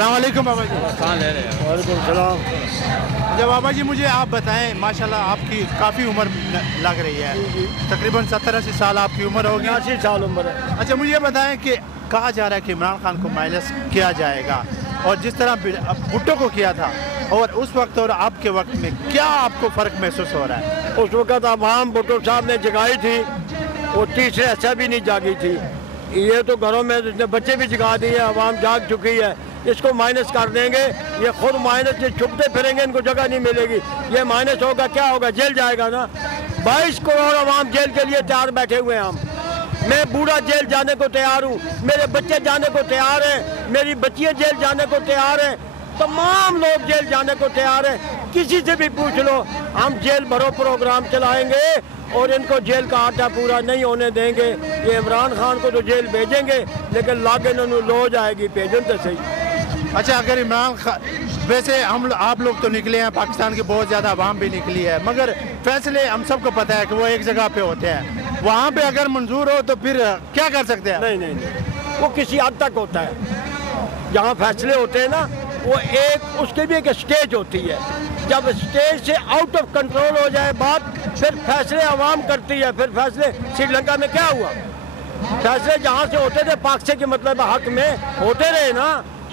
अस्सलाम वालेकुम बाबा जी। वालेकुम सलाम। अच्छा बाबा जी, मुझे आप बताएं, माशाल्लाह आपकी काफ़ी उम्र लग रही है, तकरीबन 70-80 साल आपकी उम्र होगी। 80 साल उम्र है। अच्छा, मुझे बताएं कि कहा जा रहा है कि इमरान खान को माइनस किया जाएगा, और जिस तरह भुट्टो को किया था और उस वक्त और अब के वक्त में क्या आपको फ़र्क महसूस हो रहा है? उस वक्त आवाम भुट्टो साहब ने जगाई थी, वो तीसरे ऐसा भी नहीं जागी थी। ये तो घरों में इसने बच्चे भी जगा दिए, आवाम जाग चुकी है। इसको माइनस कर देंगे, ये खुद माइनस से छुपते फिरेंगे, इनको जगह नहीं मिलेगी। ये माइनस होगा, क्या होगा? जेल जाएगा ना। 22 करोड़ आवाम जेल के लिए तैयार बैठे हुए हैं हम। मैं बूढ़ा जेल जाने को तैयार हूँ, मेरे बच्चे जाने को तैयार हैं, मेरी बच्चियाँ जेल जाने को तैयार हैं, तमाम लोग जेल जाने को तैयार हैं। किसी से भी पूछ लो, हम जेल भरो प्रोग्राम चलाएंगे और इनको जेल का आटा पूरा नहीं होने देंगे। ये इमरान खान को तो जेल भेजेंगे, लेकिन लागे इन्होंने लो जाएगी, भेजन तो सही। अच्छा, अगर इमरान खान, वैसे आप लोग तो निकले हैं, पाकिस्तान की बहुत ज़्यादा आवाम भी निकली है, मगर फैसले हम सबको पता है कि वो एक जगह पे होते हैं। वहाँ पे अगर मंजूर हो तो फिर क्या कर सकते हैं? नहीं, वो किसी हद तक होता है। जहाँ फैसले होते हैं ना, वो एक उसके भी एक स्टेज होती है। जब स्टेज से आउट ऑफ कंट्रोल हो जाए बात, फिर फैसले आवाम करती है। फिर फैसले श्रीलंका में क्या हुआ? फैसले जहाँ से होते थे पाक से के मतलब हक में होते रहे ना,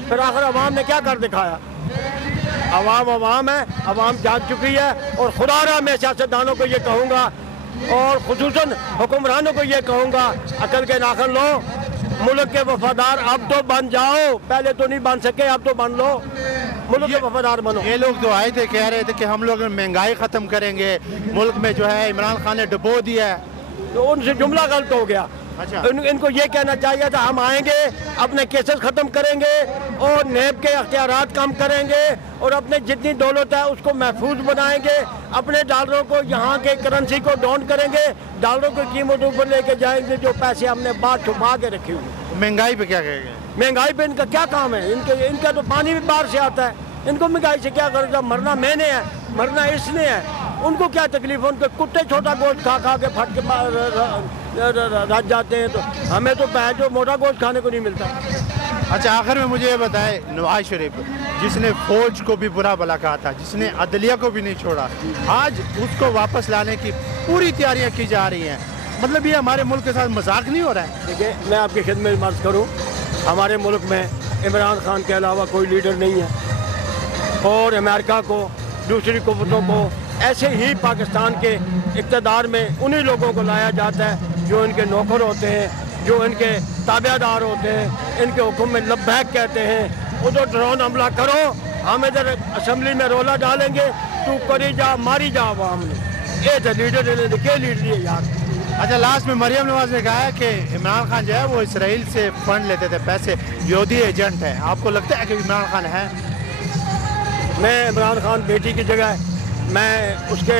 फिर आखिर आवाम ने क्या कर दिखाया? आवाम है, आवाम जाग चुकी है। और खुदारा मैं सियासतदानों को ये कहूँगा और खुसूसन हुक्मरानों को ये कहूँगा, अकल के नाखन लो, मुल्क के वफादार अब तो बन जाओ। पहले तो नहीं बन सके, अब तो बन लो, मुल्क के वफादार बनो। ये लोग तो आए थे, कह रहे थे कि हम लोग महंगाई ख़त्म करेंगे, मुल्क में जो है इमरान खान ने डुबो दिया है, तो उनसे जुमला गलत हो गया। अच्छा, इनको ये कहना चाहिए था, हम आएंगे, अपने केसेस ख़त्म करेंगे और नेब के अख्तियारात कम करेंगे और अपने जितनी दौलत है उसको महफूज बनाएंगे, अपने डॉलरों को, यहाँ के करेंसी को डाउन करेंगे, डॉलरों की कीमतों पर लेके जाएंगे, जो पैसे हमने बाहर छुपा के रखे हुए। महंगाई पे क्या कहेंगे? महंगाई पे इनका क्या काम है? इनका तो पानी भी बाहर से आता है, इनको महंगाई से क्या करेगा? मरना मैंने है, मरना इसने है, उनको क्या तकलीफ है? उनके कुत्ते छोटा गोश्त खा खा के फट के रज जाते हैं, तो हमें तो जो मोटा गोश्त खाने को नहीं मिलता। अच्छा, आखिर में मुझे ये बताए, नवाज शरीफ जिसने फौज को भी बुरा भला कहा था, जिसने अदलिया को भी नहीं छोड़ा, आज उसको वापस लाने की पूरी तैयारियां की जा रही हैं। मतलब ये हमारे मुल्क के साथ मजाक नहीं हो रहा है? देखिए, मैं आपकी खिदमत में अर्ज करूँ, हमारे मुल्क में इमरान खान के अलावा कोई लीडर नहीं है, और अमेरिका को, दूसरी कुव्वतों को, ऐसे ही पाकिस्तान के इक़्तिदार में उन्हीं लोगों को लाया जाता है जो इनके नौकर होते हैं, जो इनके ताबेदार होते हैं, इनके हुक्म में लब्बैक कहते हैं। उधर ड्रोन हमला करो, हम इधर असम्बली में रोला डालेंगे, तू करी जा मारी जा आवाम ने। ये तो लीडर के लीडर है यार। अच्छा, लास्ट में मरियम नवाज ने कहा है कि इमरान खान जो है वो इसराइल से फंड लेते थे, पैसे, यहूदी एजेंट है। आपको लगता है कि इमरान खान है? मैं इमरान खान बेटी की जगह, मैं उसके,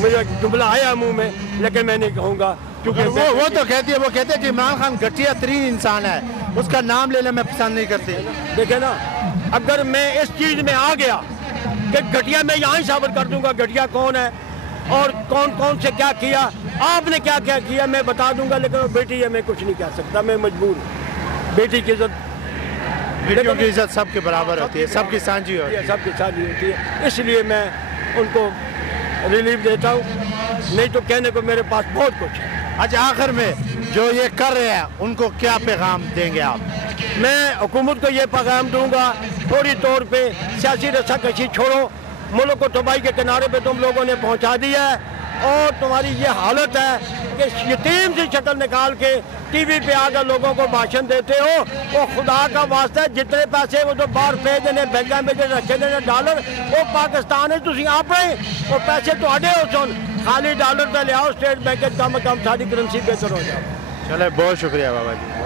मुझे जुमला आया मुंह में, लेकिन मैं नहीं कहूँगा, क्योंकि वो तो कहती है, वो कहते हैं कि इमरान खान घटिया तरीन इंसान है, उसका नाम लेना मैं पसंद नहीं करती। देखे ना, अगर मैं इस चीज़ में आ गया कि घटिया, मैं यहाँ ही साबित कर दूंगा घटिया कौन है और कौन कौन से क्या किया, आपने क्या क्या किया मैं बता दूंगा। लेकिन वो बेटी है, मैं कुछ नहीं कह सकता, मैं मजबूर हूँ। बेटी की इज्जत, बेटियों की इज्जत सबके बराबर होती है, सबकी सांझी होती है, सबकी सांझी होती है, इसलिए मैं उनको रिलीफ देता हूँ, नहीं तो कहने को मेरे पास बहुत कुछ है। अच्छा, आखिर में जो ये कर रहे हैं उनको क्या पैगाम देंगे आप? मैं हुकूमत को ये पैगाम दूंगा, फौरी तौर पे सियासी रस्साकशी छोड़ो, मुल्क को तबाही के किनारे पे तुम लोगों ने पहुंचा दिया है, और तुम्हारी ये हालत है कि यतीम से शक्ल निकाल के टीवी पे आकर लोगों को भाषण देते हो। वो खुदा का वास्ता है, जितने पैसे वो तो बाहर पे देने, बैंकों में जो रखे देने डॉलर, वो पाकिस्तान है, तुम आप रहे, वो पैसे तो अड़े हो, सुन खाली डॉलर पे ले आओ, स्टेट बैंक कम सारी करेंसी बेहतर हो जाओ। चले, बहुत शुक्रिया बाबा जी।